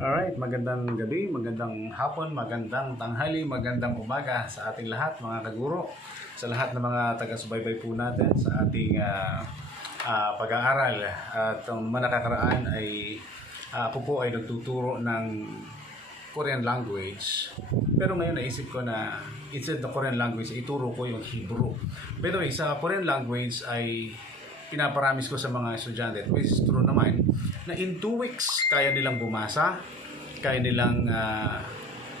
Alright, magandang gabi, magandang hapon, magandang tanghali, magandang umaga sa ating lahat mga kaguro, sa lahat ng mga taga-subaybay po natin sa ating pag-aaral. At ang mga nakakaraan ay ako po ay nagtuturo ng Korean language. Pero ngayon naisip ko na instead ng Korean language, ituro ko yung Hebrew. By the way, sa Korean language ay pinaparamis ko sa mga estudyante, which is true naman, na in 2 weeks kaya nilang bumasa, kaya nilang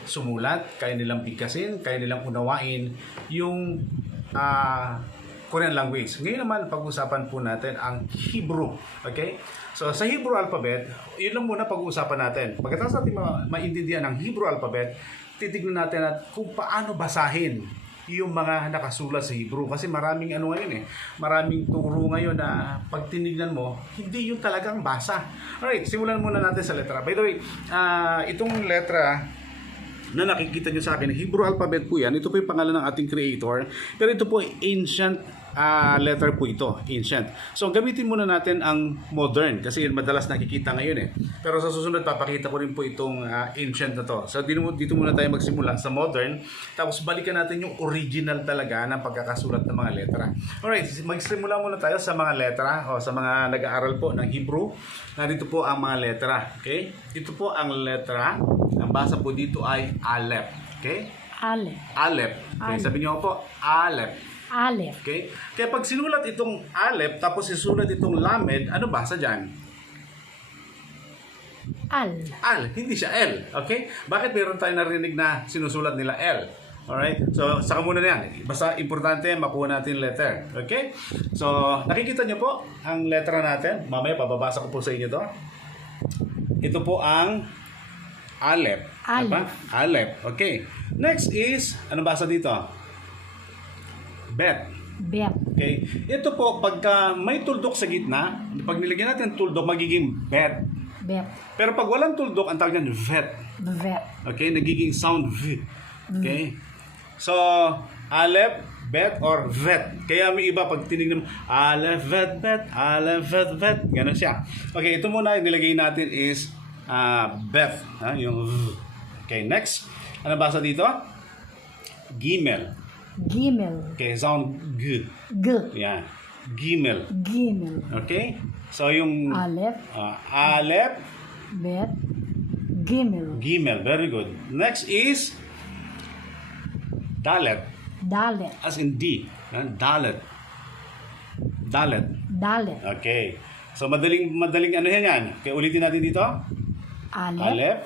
sumulat, kaya nilang bigkasin, kaya nilang unawain yung Korean language. Ngayon naman, pag-uusapan po natin ang Hebrew. Okay? So, sa Hebrew alphabet, yun lang muna pag-uusapan natin. Pagkatapos natin maintindihan ang Hebrew alphabet, titignan natin at kung paano basahin yung mga nakasulat sa Hebrew. Kasi maraming ngayon maraming turo ngayon na pag tinignan mo, hindi yung talagang basa. Alright, simulan muna natin sa letra. By the way, itong letra na nakikita nyo sa akin, Hebrew alphabet po yan. Ito po yung pangalan ng ating creator. Pero ito po ancient letter po ito, ancient. So gamitin muna natin ang modern kasi madalas nakikita ngayon Pero sa susunod papakita ko rin po itong ancient na to. So dito muna tayo magsimula sa modern, tapos balikan natin yung original talaga ng pagkakasulat ng mga letra. Alright, magsimula muna tayo sa mga letra o sa mga nag-aaral po ng Hebrew. Narito po ang mga letra, okay? Ito po ang letra. Ang basa po dito ay Aleph, okay? Aleph. Aleph. Okay, sabi niyo po Aleph. Aleph. Okay? Kaya pag sinulat itong Aleph tapos isulat itong Lamed, ano basa dyan? Al. Al, hindi siya L. Okay? Bakit meron tayo narinig na sinusulat nila L? Alright? So, saka muna na yan. Basta importante makuha natin letter. Okay? So, nakikita nyo po ang letra natin. Mamaya pababasa ko po sa inyo to. Ito po ang Aleph. Aleph. Diba? Aleph. Okay. Next is, ano basa dito? Bet. Bet. Okay? Ito po, pagka may tuldok sa gitna, pag nilagyan natin tuldok, magiging bet. Bet. Pero pag walang tuldok, ang tawag yan, vet. Vet. Okay? Nagiging sound V. Okay? So, Aleph, bet, or vet. Kaya may iba, pag tinignan mo, Aleph, vet, bet, Aleph, vet, vet. Ganon siya. Okay, ito muna, yung nilagay natin is bet. Yung V. Okay, next. Ano basa dito? Gimel. Gimel. Okay, sound G. G. Yan. Gimel. Gimel. Okay? So, yung Aleph. Aleph, Bet. Gimel. Gimel. Very good. Next is Dalet. Dalet. As in D. Dalet. Dalet. Dalet. Okay. So, madaling ano yan. Okay, ulitin natin dito. Aleph. Aleph,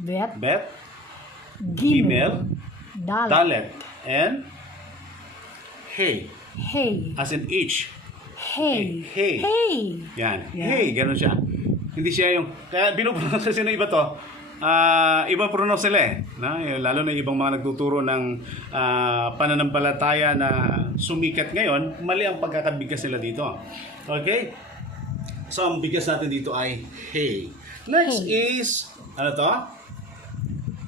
Bet. Bet, Gimel. Dalet. Dalet, and Hey. Hey. As in H. Hey. Hey. Hey. Yan. Yan. Hey, ganun siya. Hindi siya yung, kaya binupronounce ng iba to, ibang pronounce nila na, lalo na ibang mga nagtuturo ng pananampalataya na sumikat ngayon, mali ang pagkakabigkas nila dito. Okay? So, ang bigkas natin dito ay hey. Next is, ano to?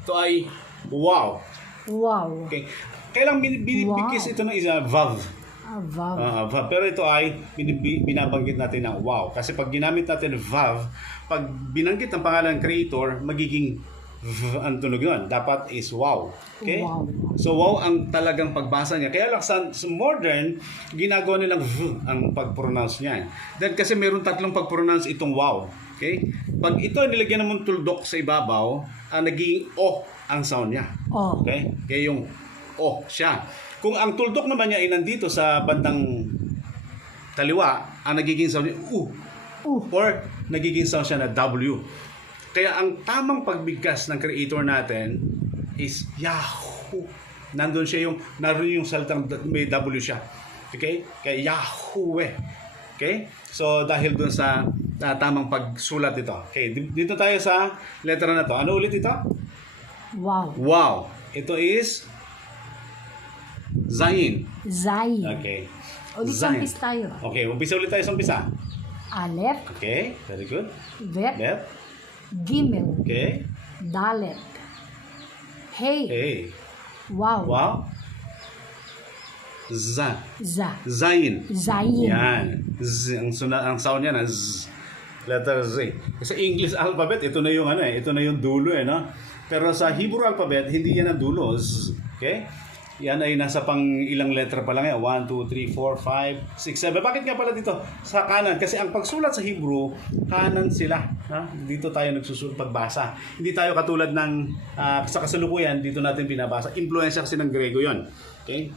Ito ay wow. Wow. Okay. Kailang binibigkis ito ng isa, vav. Vav. Vav. Pero ito ay binabanggit natin ng wow. Kasi pag ginamit natin vav, pag binanggit ang pangalan ng creator, magiging ang tunog nun. Dapat is wow. Okay? Wow. So wow ang talagang pagbasa niya. Kaya lang sa modern, ginagawa nilang v ang pag-pronounce niya. Then kasi meron tatlong pag-pronounce itong wow. Okay? Pag ito nilagyan ng tuldok sa ibabaw, naging o ang sound niya. Oh. Okay? Kaya yung o siya. Kung ang tuldok naman niya ay nandito sa bandang kaliwa, ang nagiging sound niya u. Or nagiging sound siya na W. Kaya ang tamang pagbigkas ng creator natin is Yahoo. Nandun siya naroon yung salitang may W siya. Okay? Kaya Yahweh. Okay? So dahil dun sa tamang pagsulat dito. Okay, dito tayo sa letra na to. Ano ulit ito? Wow. Wow. Ito is Zayin. Zayin. Okay. Ulit Zayin. umpis tayo. Okay, umpisa ulit tayo sa umpisa. Aleph. Okay, very good. Bet. Bet. Gimel. Okay. Dalet. Hey. Hey. Wow. Wow. Za. Zayin. Zayin. Yan. Z, ang sound niya na Z. Letter Z. Sa English alphabet, ito na yung ito na yung dulo no. Pero sa Hebrew alphabet, hindi yan ang dulo. Okay? Yan ay nasa pang ilang letter pa lang yan. 1, 2, 3, 4, 5, 6, 7. Bakit nga pala dito? Sa kanan. Kasi ang pagsulat sa Hebrew, kanan sila. Ha? Dito tayo nagsusulat pagbasa. Hindi tayo katulad ng sa kasalukuyan, dito natin binabasa. Influensya kasi ng Grego yon. Okay?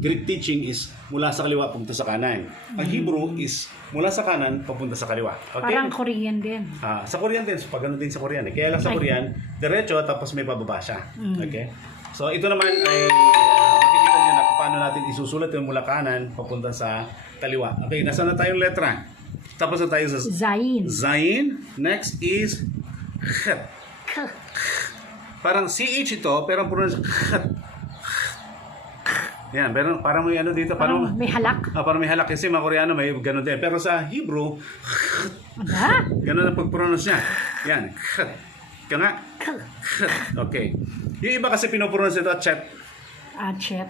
Greek teaching is mula sa kaliwa papunta sa kanan. Ang Hebrew is mula sa kanan papunta sa kaliwa. Okay? Parang Korean din. Sa Korean din, pag ganun din sa Korean. Kaya lang sa Korean, diretso tapos may pababa siya. Okay? So ito naman ay makikita niyo na kung paano natin isusulat yung mula kanan papunta sa kaliwa. Okay, nasa na tayong letra? Tapos na tayo sa Zayin. Zayin. Next is Khat. K. Parang CH ito, pero ang pronunciation Khat. Yan, pero parang may dito, Parang may halak. parang may halak kasi mga Koreano may ganun din. Pero sa Hebrew, Ano? ganun ang pag-pronounce niya. Yan, Khat. Kaya nga, K. okay. Yung iba kasi pinopronounce ito, chet. Chet.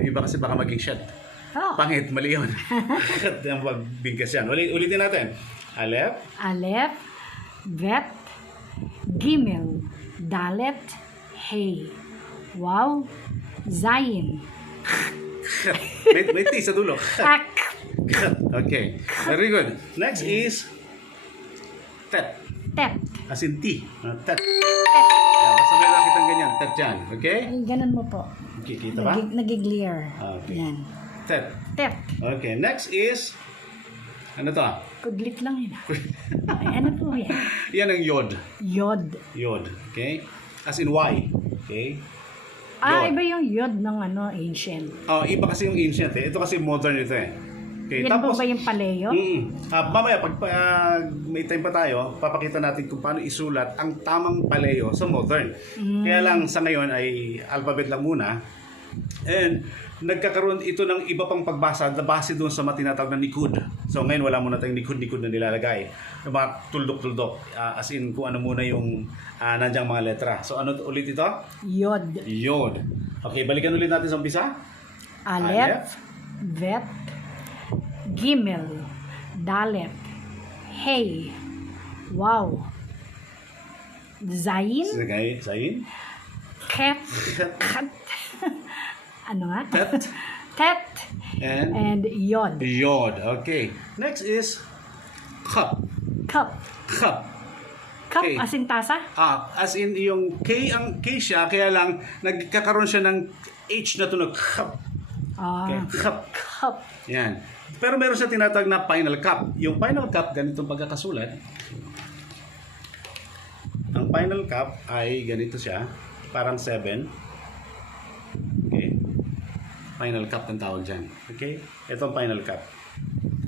Iba kasi baka maging shet. Oh. Pangit, mali yun. Yung pagbigkas yan. Ulitin natin. Aleph, Aleph, Bet, Gimel, Dalet, Hey, Wow, Zayin, may T sa dulo. Ak, Okay, very good. Next is Tet. Tet. As in T. Tet. Yan, basta may nakitang ganyan. Tet yan. Okay? Ay, ganun mo po. Okay, kita ba? Nagiglear. Okay. Yan. Tet. Tet. Okay, next is ano to? Kudlit lang yun. Ay, ano po yan? Yan ang yod. Yod. Yod. Okay? As in Y. Okay? Iba yung yod ng ancient. Iba kasi yung ancient eh. Ito kasi modern ito eh. Okay, Yan po ba yung paleo? Mamaya, pag may time pa tayo, papakita natin kung paano isulat ang tamang paleo sa modern. Kaya lang sa ngayon ay alphabet lang muna. And nagkakaroon ito ng iba pang pagbasa na base doon sa matinatawag na nikud. So ngayon wala muna tayong nikud na nilalagay. Yung mga tuldok-tuldok. As in kung ano muna yung nandiyan mga letra. So ano ulit ito? Yod. Yod. Okay, balikan ulit natin sa umpisa. Aleph, Bet, Gimel, Dalet, Hey, Wow, Zayin, Sige, Zayin. Ket, Kat, ano nga? Tet. Tet, and Yod. Yod. Okay. Next is cup. Cup. Cup. Cup Okay. as in tasa? As in yung K ang K siya, kaya lang nagkakaroon siya ng H na tunog. Cup. Okay. Cup. Cup. Yan. Pero meron siya tinatawag na final cup. Yung final cup, ganitong pagkakasulat. Ang final cup ay ganito siya. Parang 7. Okay. Final cup ang tawag dyan. Okay? Ito ang final cup.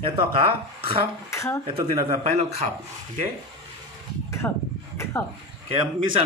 Ito cup. Cup. Ito tinatawag na final cup. Okay? Cup. Cup. Kaya minsan